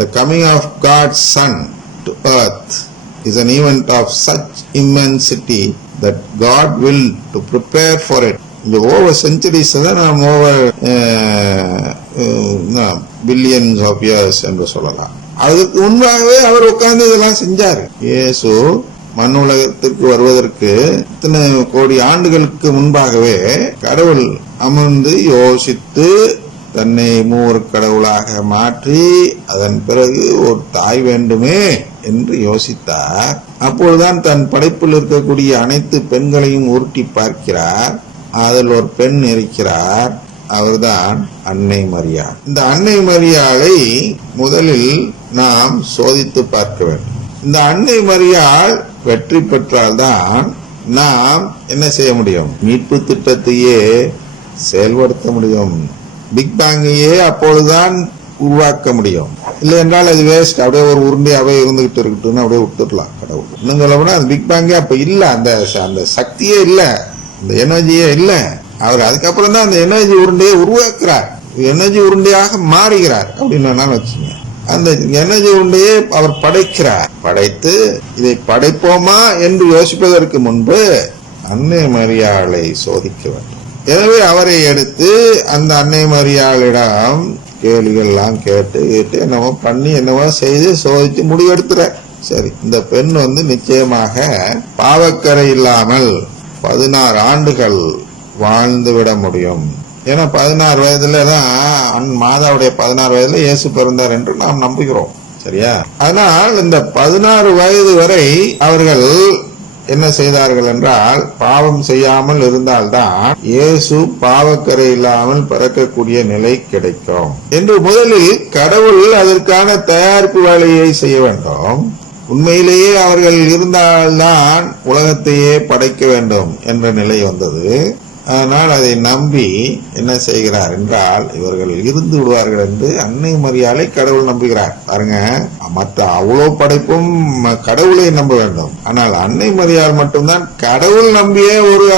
The coming of God's Son to earth is an event of such immensity that God will to prepare for it. இந்த over centuries தான் நாம் over billions of years என்று சொல்லலாம். அதுக்கு முன்பாகவே அவர் உட்கார்ந்து இதெல்லாம் செஞ்சாரு. இயேசு மண் உலகத்திற்கு வருவதற்கு இத்தனை கோடி ஆண்டுகளுக்கு முன்பாகவே கடவுள் அமர்ந்து யோசித்து தன்னை மூவர் கடவுளாக மாற்றி அதன் பிறகு ஒரு தாய் வேண்டுமே என்று யோசித்தார். அப்பொழுதுதான் தன் படைப்பில் இருக்கக்கூடிய அனைத்து பெண்களையும் உருட்டி பார்க்கிறார். அதில் ஒரு பெண் இருக்கிறார், அவர்தான் அன்னை மரியாள். இந்த அன்னை மரியாளை முதலில் நாம் சோதித்து பார்க்க வேண்டும். இந்த அன்னை மரியாள் வெற்றி பெற்றால்தான் நாம் என்ன செய்ய முடியும்? மீட்பு திட்டத்தையே செயல்படுத்த முடியும். பிக் பேங்கையே அப்பொழுதுதான் உருவாக்க முடியும். இல்லை என்றால் அது வேஸ்ட், அப்படியே ஒரு உருண்டையாவே இருந்துகிட்டு இருக்கட்டும்னு அப்படியே விட்டுடலாம். கடவுள் இன்னும் சொல்ல போனா அந்த பிக் பேங்கே அப்ப இல்ல, அந்த சக்தியே இல்ல, அந்த எனர்ஜியே இல்ல. அவர் அதுக்கப்புறம் தான் அந்த எனர்ஜி உருண்டையை உருவாக்குறார், எனர்ஜி உருண்டையாக மாறுகிறார் அப்படின்னு வச்சுங்க. அந்த எனர்ஜி உருண்டையை அவர் படைக்கிறார். படைத்து இதை படைப்போமா என்று யோசிப்பதற்கு முன்பு அன்னை மரியாளை சோதிக்க வேண்டும். எனவே அவரை எடுத்து அந்த அன்னை மரியாளிடம் கேள்விகள் எல்லாம் கேட்டு என்னவோ பண்ணி என்னவோ செய்து சோதித்து முடிவெடுத்துற. சரி, இந்த பெண் நிச்சயமாக பாவக்கரை இல்லாமல் 16 ஆண்டுகள் வாழ்ந்து விட முடியும். ஏன்னா 16 வயதுல தான் மாதாவுடைய 16 வயதுல இயேசு பிறந்தார் என்று நாம் நம்புகிறோம். சரியா? அதனால் இந்த 16 வயது வரை அவர்கள் என்ன செய்தார்கள் என்றால் பாவம் செய்யாமல் இருந்தால்தான் இயேசு பாவக்கரை இல்லாமல் பிறக்கக்கூடிய நிலை கிடைக்கும் என்று முதலில் கடவுள் அதற்கான தயாரிப்பு வேலையை செய்ய வேண்டும். உண்மையிலேயே அவர்கள் இருந்தால்தான் உலகத்தையே படைக்க வேண்டும் என்ற நிலை வந்தது. அதனால் அதை நம்பி என்ன செய்கிறார் என்றால் இவர்கள் இருந்து விடுவார்கள் என்று அன்னை மரியாளை கடவுள் நம்புகிறார். பாருங்க, மற்ற அவ்வளவு படைப்பும் கடவுளை நம்ப வேண்டும். ஆனால் அன்னை மரியாள் மட்டும்தான் கடவுள் நம்பிய ஒரு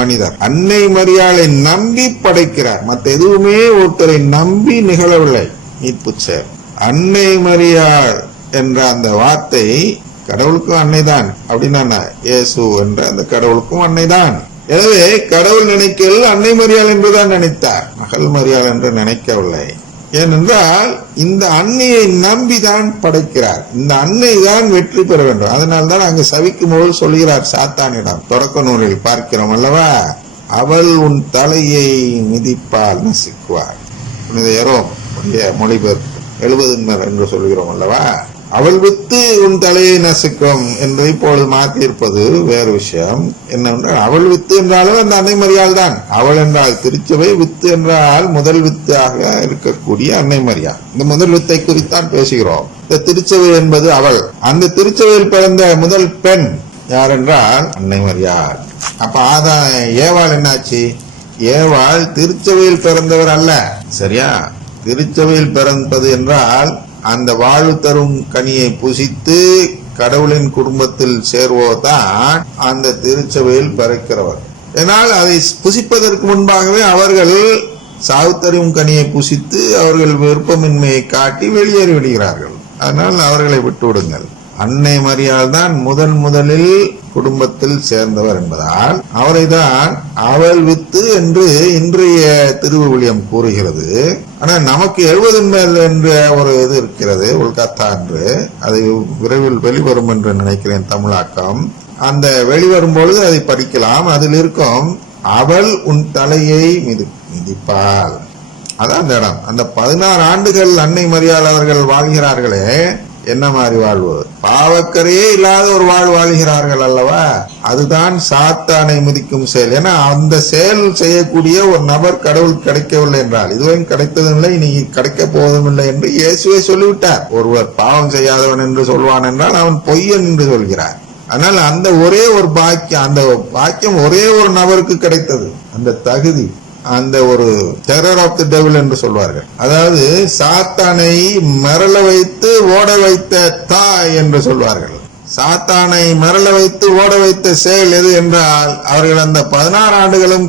மனிதர். அன்னை மரியாளை நம்பி படைக்கிறார். மற்ற எதுவுமே ஒருத்தரை நம்பி நிகழவில்லை. மீட்பு செயல் அன்னை மரியாள் என்ற அந்த வார்த்தை கடவுளுக்கும் அன்னைதான் அப்படின்னா இயேசு என்ற அந்த கடவுளுக்கும் அன்னைதான். எனவே கடவுள் நினைக்கல் அன்னை மரியாள் என்றுதான் நினைத்தார், மகள் மரியாள் என்று நினைக்கவில்லை. ஏனென்றால் இந்த அன்னையை நம்பிதான் படைக்கிறார். இந்த அன்னை தான் வெற்றி பெற வேண்டும். அதனால்தான் அங்கு சவிக்கும் போது சொல்கிறார் சாத்தானிடம். தொடக்க நூலில் பார்க்கிறோம் அல்லவா, அவள் உன் தலையை மிதிப்பால் நசுக்குவார். மொழிபெயர்ப்பு 70 என்று சொல்கிறோம் அல்லவா. அவள் வித்து உன் தலையை நசுக்கும் என்று இப்பொழுது மாற்றியிருப்பது வேறு விஷயம். என்னவென்றால் அவள் வித்து என்றாலும் அந்த அன்னை மரியாள் தான். அவள் என்றால் திருச்சபை, வித்து என்றால் முதல் வித்தாக இருக்கக்கூடிய அன்னை மரியாள். இந்த முதல் வித்தை குறித்தான் பேசுகிறோம். இந்த திருச்சபை என்பது அவள். அந்த திருச்சபையில் பிறந்த முதல் பெண் யார் என்றால் அன்னை மரியாள். அப்ப ஏவாள் என்னாச்சு? ஏவாள் திருச்சபையில் பிறந்தவர் அல்ல. சரியா? திருச்சபையில் பிறந்தது என்றால் அந்த வாழ்வு தரும் கனியை புசித்து கடவுளின் குடும்பத்தில் சேர்வோதான் அந்த திருச்சபையில் பிறக்கிறவர். ஏனால் அதை புசிப்பதற்கு முன்பாகவே அவர்கள் சாவுத்தரும் கனியை புசித்து அவர்கள் விருப்பமின்மையை காட்டி வெளியேறி விடுகிறார்கள். அதனால் அவர்களை விட்டு விடுங்கள். அன்னை மரியாள் தான் முதலில் குடும்பத்தில் சேர்ந்தவர் என்பதால் அவரை தான் அவள் வித்து என்று இன்றைய திருவிவிலியம் கூறுகிறது. ஆனால் நமக்கு 70 மேல் என்ற ஒரு இது இருக்கிறது, உல்காத்தா என்று. அது விரைவில் வெளிவரும் என்று நினைக்கிறேன் தமிழாக்கம். அந்த வெளிவரும்பொழுது அதை படிக்கலாம். அதில் இருக்கும் அவள் உன் தலையை மிதிப்பாள். அதான் அந்த இடம். அந்த 16 ஆண்டுகள் அன்னை மரியாள் அவர்கள் வாழ்கிறார்களே, என்ன மாதிரி வாழ்வு? பாவக்கரையே இல்லாத ஒரு வாழ்வு வாழ்கிறார்கள் அல்லவா. அதுதான் சாத்தானை மிதிக்கும் செயல். ஏன்னா அந்த செயல் செய்யக்கூடிய ஒரு நபர் கடவுள் கிடைக்கவில்லை என்றால், இதுவரையும் கிடைத்ததும் இல்லை, இனி கிடைக்க போவதும் இல்லை என்று இயேசுவே சொல்லிவிட்டார். ஒருவர் பாவம் செய்யாதவன் என்று சொல்வான் என்றால் அவன் பொய்யன் என்று சொல்கிறார். ஆனால் அந்த ஒரே ஒரு பாக்கியம், அந்த பாக்கியம் ஒரே ஒரு நபருக்கு கிடைத்தது. அந்த தகுதி, அந்த ஒரு டெரர் ஆஃப் தி டெவில் என்று சொல்வார்கள். அதாவது சாத்தானை மரள வைத்து ஓட வைத்த தாய் என்று சொல்வார்கள். சாத்தானை மரள வைத்து ஓட வைத்த செயல் எது என்றால், அவர்கள் அந்த 16 ஆண்டுகளும்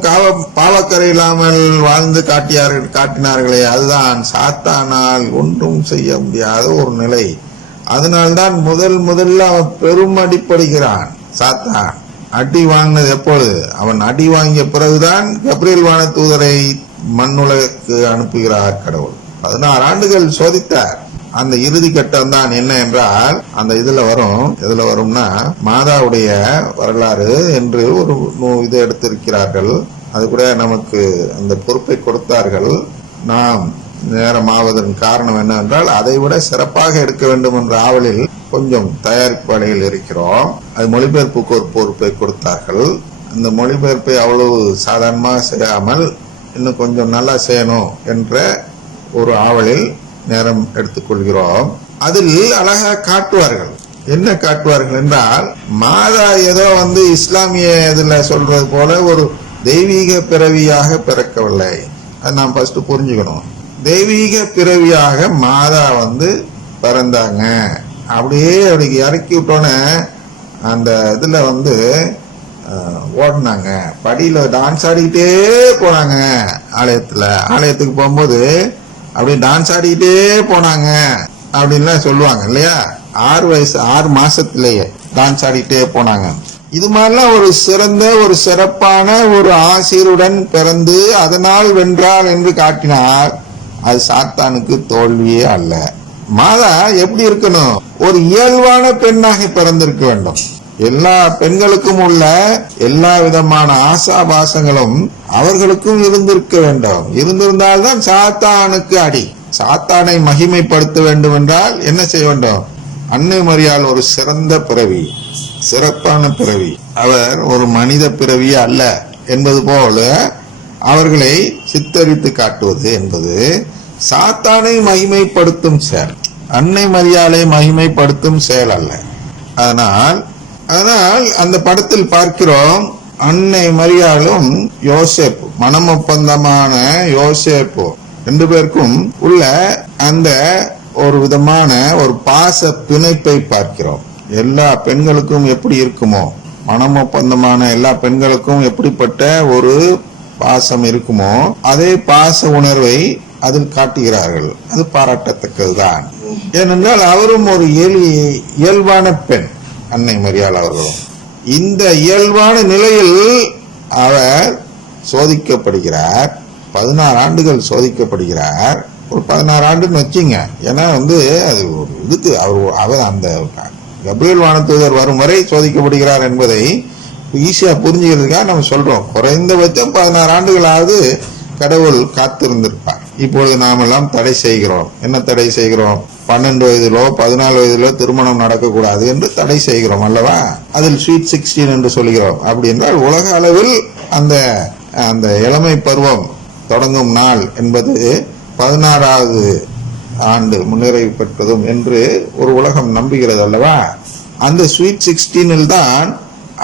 பாவக்கரை இல்லாமல் வாழ்ந்து காட்டினார்களே, அதுதான் சாத்தானால் ஒன்றும் செய்ய முடியாத ஒரு நிலை. அதனால்தான் முதல்ல அவன் பெரும் அடிப்படுகிறான். சாத்தான் அடி வாங்கினது எப்பொழுது? அவன் அடி வாங்கிய பிறகுதான் கப்ரியேல் வானதூதரை மண்ணுலகுக்கு அனுப்புகிறார் கடவுள். 16 ஆண்டுகள் சோதித்தார். அந்த இறுதி கட்டம் தான் என்ன என்றால், அந்த இதுல வரும்னா மாதாவுடைய வரலாறு என்று ஒரு இதை எடுத்திருக்கிறார்கள். அது கூட நமக்கு அந்த பொறுப்பை கொடுத்தார்கள். நாம் நேரமாவதன் காரணம் என்னவென்றால், அதை விட சிறப்பாக எடுக்க வேண்டும் என்ற ஆவலில் கொஞ்சம் தயாரிப்பு பணியில் இருக்கிறோம். அது மொழிபெயர்ப்புக்கு ஒரு பொறுப்பை கொடுத்தார்கள். அந்த மொழிபெயர்ப்பை அவ்வளவு சாதாரணமாக செய்யாமல் இன்னும் கொஞ்சம் நல்லா செய்யணும் என்ற ஒரு ஆவலில் நேரம் எடுத்துக்கொள்கிறோம். அதில் அழகா காட்டுவார்கள். என்ன காட்டுவார்கள் என்றால், மாதா ஏதோ இஸ்லாமிய இதுல சொல்றது போல ஒரு தெய்வீக பிறவியாக பிறக்கவில்லை. அது நாம் ஃபர்ஸ்ட் புரிஞ்சுக்கணும். தெய்வீக பிறவியாக மாதா பிறந்தாங்க. அப்படியே அப்படி இறக்கி விட்டோன்னே அந்த இதுல ஓடினாங்க, படியில டான்ஸ் ஆடிக்கிட்டே போனாங்க. ஆலயத்துக்கு போகும்போது அப்படியே டான்ஸ் ஆடிக்கிட்டே போனாங்க அப்படின்லாம் சொல்லுவாங்க இல்லையா? 6 மாசத்திலேயே டான்ஸ் ஆடிக்கிட்டே போனாங்க. இது மாதிரிலாம் ஒரு சிறந்த ஒரு சிறப்பான ஒரு ஆசிரியருடன் பிறந்து அதனால் வென்றாள் என்று காட்டினார். அது சாத்தானுக்கு தோல்வியே அல்ல. மாதா எப்படி இருக்கணும்? ஒரு இயல்பான பெண்ணாக பிறந்திருக்க வேண்டும். எல்லா பெண்களுக்கும் உள்ள எல்லா விதமான ஆசாபாசங்களும் அவர்களுக்கும் இருந்திருக்க வேண்டும். இருந்திருந்தால்தான் சாத்தானுக்கு அடி. சாத்தானை மகிமைப்படுத்த வேண்டும் என்றால் என்ன செய்ய வேண்டும்? அன்னை மரியாள் ஒரு சிறந்த பிறவி, சிறப்பான பிறவி. அவர் ஒரு மனித பிறவி அல்ல என்பது போல அவர்களை சித்தரித்து காட்டுவது என்பது சாத்தானை மகிமைப்படுத்தும் செயல், அன்னை மரியாளை மகிமைப்படுத்தும் செயல் அல்ல. அதனால் அந்த படத்தில் பார்க்கிறோம், அன்னை மரியாளும் யோசேப்பு, மனமொப்பந்தமான யோசேப்பு 2 பேருக்கும் உள்ள அந்த ஒரு விதமான ஒரு பாச பிணைப்பை பார்க்கிறோம். எல்லா பெண்களுக்கும் எப்படி இருக்குமோ, மனமொப்பந்தமான எல்லா பெண்களுக்கும் எப்படிப்பட்ட ஒரு பாசம் இருக்குமோ அதே பாச உணர்வை அதில் காட்டுகிறார்கள். அது பாராட்டத்தக்கதுதான். ஏனென்றால் அவரும் ஒரு இயல்பான பெண், அன்னை மரியாள் அவர்களும். இந்த இயல்பான நிலையில் அவர் சோதிக்கப்படுகிறார். 16 ஆண்டுகள் சோதிக்கப்படுகிறார். ஒரு 16 ஆண்டுன்னு வச்சுங்க. ஏன்னா அது ஒரு இதுக்கு அவர் அந்த கப்ரியேல் வானதூதர் வரும் வரை சோதிக்கப்படுகிறார் என்பதை ஈஸியா புரிஞ்சுக்கிறதுக்காக நம்ம சொல்றோம். குறைந்தபட்சம் 16 ஆண்டுகளாவது கடவுள் காத்திருந்திருப்பார். இப்பொழுது நாம் எல்லாம் தடை செய்கிறோம். என்ன தடை செய்கிறோம்? 12 வயதிலோ 14 வயதிலோ திருமணம் நடக்கக்கூடாது என்று தடை செய்கிறோம் அல்லவா? அதில் ஸ்வீட் 16 என்று சொல்கிறோம். அப்படி என்றால் உலக அளவில் அந்த இளமை பருவம் தொடங்கும் நாள் என்பது 16வது ஆண்டு முன்னிறைவு பெற்றதும் என்று ஒரு உலகம் நம்புகிறது அல்லவா? அந்த ஸ்வீட் 16 தான்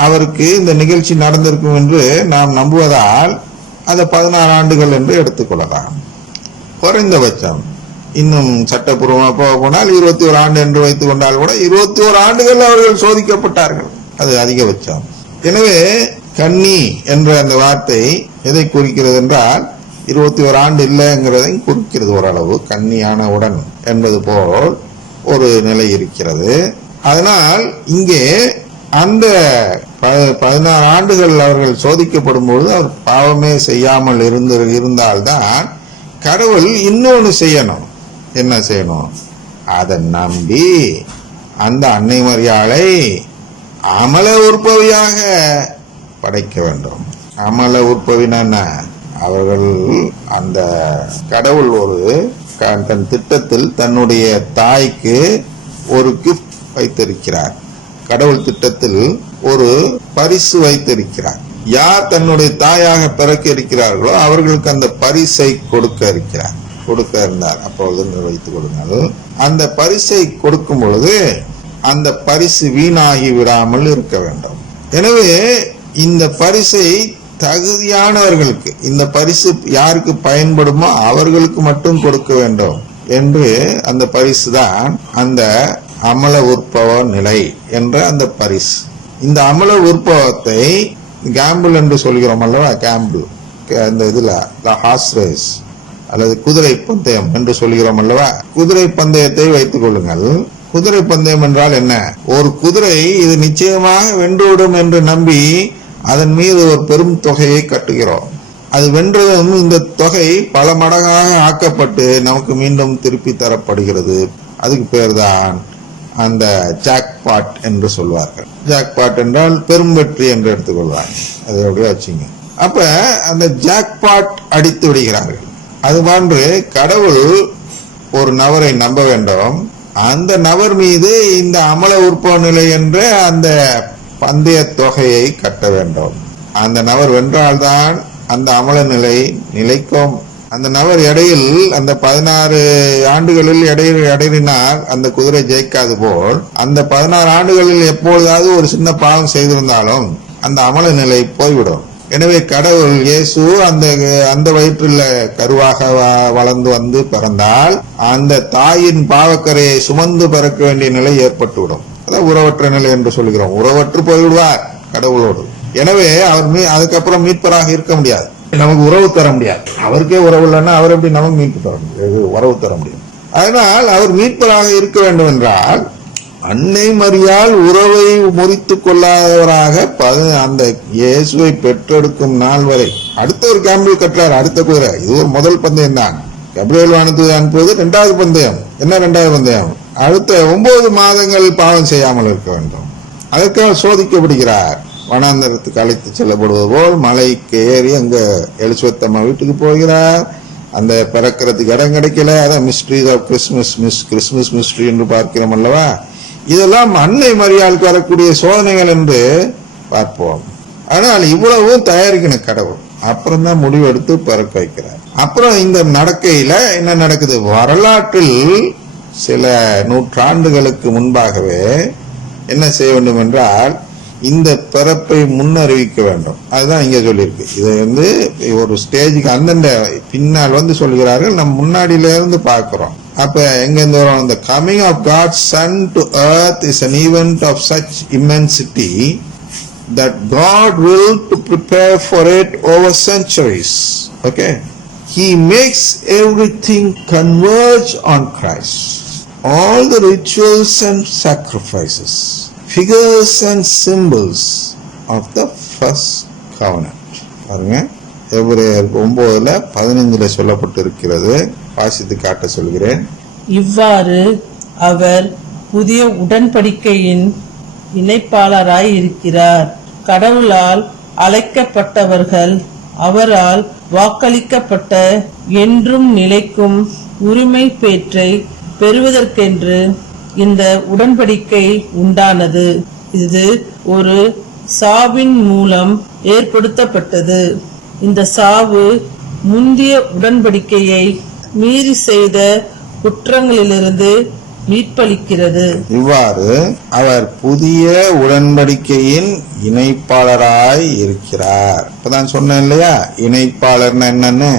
அவருக்கு இந்த நிகழ்ச்சி நடந்திருக்கும் என்று நாம் நம்புவதால் அதை 16 ஆண்டுகள் என்று எடுத்துக்கொள்ளலாம். குறைந்தபட்சம் இன்னும் சட்டப்பூர்வமாக போனால் 21 ஆண்டு என்று வைத்துக் கொண்டால் கூட 21 ஆண்டுகள் அவர்கள் சோதிக்கப்பட்டார்கள். அது அதிகபட்சம். எனவே கன்னி என்ற அந்த வார்த்தை எதை குறிக்கிறது என்றால் 21 ஆண்டு இல்லைங்கிறதை குறிக்கிறது. ஓரளவு கன்னியானவுடன் என்பது போல் ஒரு நிலை இருக்கிறது. அதனால் இங்கே அந்த 16 ஆண்டுகள் அவர்கள் சோதிக்கப்படும் பொழுது அவர் பாவமே செய்யாமல் இருந்தால்தான் கடவுள் இன்னொன்னு செய்யணும். என்ன செய்யணும்? அதை நம்பி அந்த அன்னை மரியாளை அமல உற்பவியாக படைக்க வேண்டும். அமல உற்பவினா அவர்கள் அந்த கடவுள் ஒரு தன் திட்டத்தில் தன்னுடைய தாய்க்கு ஒரு கிஃப்ட் வைத்திருக்கிறார். கடவுள் திட்டத்தில் ஒரு பரிசு வைத்திருக்கிறார். யார் தன்னுடைய தாயாக பிறக்க இருக்கிறார்களோ அவர்களுக்கு அந்த பரிசை கொடுக்க இருந்தார். அப்பொழுது வைத்துக் கொள்ளுங்கள். அந்த பரிசை கொடுக்கும் பொழுது அந்த பரிசு வீணாகி விடாமல் இருக்க வேண்டும். எனவே இந்த பரிசை தகுதியானவர்களுக்கு, இந்த பரிசு யாருக்கு பயன்படுமோ அவர்களுக்கு மட்டும் கொடுக்க வேண்டும் என்று அந்த பரிசு தான் அந்த அமல உற்பவ நிலை என்ற அந்த பரிசு. இந்த அமல உற்பவத்தை கேம்பிள் என்று சொல்கிறோம் அல்லவா, கேம்பிள் இந்த இதுல ஹார்ஸ் ரேஸ் அல்லது குதிரை பந்தயம் என்று சொல்கிறோம் அல்லவா. குதிரை பந்தயத்தை வைத்துக் கொள்ளுங்கள். குதிரை பந்தயம் என்றால் என்ன? ஒரு குதிரை இது நிச்சயமாக வென்றுவிடும் என்று நம்பி அதன் மீது ஒரு பெரும் தொகையை கட்டுகிறோம். அது வென்றதும் இந்த தொகை பல மடங்காக ஆக்கப்பட்டு நமக்கு மீண்டும் திருப்பி தரப்படுகிறது. அதுக்கு பேர் தான் அந்த ஜாக்பாட் என்று சொல்வார்கள். ஜாக்பாட் என்றால் பெரும் வெற்றி என்று எடுத்துக்கொள்வாங்க. அதை அப்படியே வச்சுங்க. அப்ப அந்த ஜாக்பாட் அடித்து விடுகிறார்கள். அது போன்று கடவுள் ஒரு நபரை நம்ப வேண்டும். அந்த நபர் மீது இந்த அமல உற்பவ நிலை என்ற அந்த பந்தய தொகையை கட்ட வேண்டும். அந்த நபர் வென்றால்தான் அந்த அமல நிலை நிலைக்கும். அந்த நபர் இடையில் அந்த 16 ஆண்டுகளில் இடையினார் அந்த குதிரை ஜெயிக்காது போல், அந்த 16 ஆண்டுகளில் எப்பொழுதாவது ஒரு சின்ன பாவம் செய்திருந்தாலும் அந்த அமல நிலை போய்விடும். எனவே கடவுள் இயேசு அந்த வயிற்றில் கருவாக வளர்ந்து வந்து பிறந்தால் அந்த தாயின் பாவக்கரையை சுமந்து பிறக்க வேண்டிய நிலை ஏற்பட்டுவிடும். அதான் உறவற்ற நிலை என்று சொல்கிறோம். உறவற்று போய்விடுவார் கடவுளோடு. எனவே அவர் அதுக்கப்புறம் மீட்பராக இருக்க முடியாது. நமக்கு உறவு தர முடியாது. அவருக்கே உறவு இல்லைன்னா அவர் எப்படி நமக்கு மீட்பு தர முடியாது, உறவு தர முடியாது. அதனால் அவர் மீட்பராக இருக்க வேண்டும் என்றால் அன்னை மரியாள் உறவை முறித்துக் கொள்ளாதவராக அந்த இயேசுவை பெற்றெடுக்கும் நாள் வரை அடுத்த ஒரு கேம்பிள் கட்டுறார். அடுத்த குதிரை இது ஒரு முதல் பந்தயம் தான். கபிரியேல் வானதூதன் அனுப்புவது 2வது பந்தயம். என்ன 2வது பந்தயம்? அடுத்த 9 மாதங்கள் பாவம் செய்யாமல் இருக்க வேண்டும். அதற்காக சோதிக்கப்படுகிறார். வனாந்தரத்துக்கு அழைத்து செல்லப்படுவது போல் மலைக்கு ஏறி அங்க எலிசபெத் அம்மா வீட்டுக்கு போகிறார். அந்த பிறக்கிறதுக்கு இடம் கிடைக்கல. அதான் மிஸ்ட்ரி ஆஃப் கிறிஸ்துமஸ் மிஸ்ட்ரி என்று பார்க்கிறோம் அல்லவா. இதெல்லாம் அன்னை மரியாளுக்கு வரக்கூடிய சோதனைகள் என்று பார்ப்போம். ஆனால் இவ்வளவும் தயாரிக்கணும் கடவுள். அப்புறம் தான் முடிவெடுத்து பிறக்க வைக்கிறார். அப்புறம் இந்த நடக்கையில என்ன நடக்குது? வரலாற்றில் சில நூற்றாண்டுகளுக்கு முன்பாகவே என்ன செய்ய வேண்டும் என்றால் இந்த பிறப்பை முன்னறிவிக்க வேண்டும். அதுதான் இங்க சொல்லியிருக்கு. இது ஒரு ஸ்டேஜுக்கு அந்தந்த பின்னால் சொல்கிறார்கள். நம்ம முன்னாடியில இருந்து பார்க்கிறோம். அப்ப எங்க இருந்து வரும்? The coming of God's Son to earth is an event of such immensity that God will to prepare for it over centuries. Okay, He makes everything converge on Christ. All the rituals and sacrifices, figures and symbols of the first covenant. பாருங்க, எபிரேயர் 9:15 சொல்லப்பட்டிருக்கிறது. வாசித்து காட்ட சொல்கிறேன். இவ்வாறு அவர் புதிய உடன்படிக்கையின் இணைப்பாளராய் இருக்கிறார். கடவுளால் அழைக்கப்பட்டவர்கள் அவரால் வாக்களிக்கப்பட்ட என்றும் நிலைக்கும் உரிமை பேற்றை பெறுவதற்கென்று இந்த உடன்படிக்கை உண்டானது. இது ஒரு சாவின் மூலம் ஏற்படுத்தப்பட்டது. இந்த சாவு முந்திய உடன்படிக்கையை மீறி செய்த குற்றங்களிலிருந்து மீட்பளிக்கிறது. இவ்வாறு அவர் புதிய உடன்படிக்கையின் இணைப்பாளராய் இருக்கிறார். இப்பதான் சொன்னேன் இல்லையா, இணைப்பாளர்னா என்னன்னு.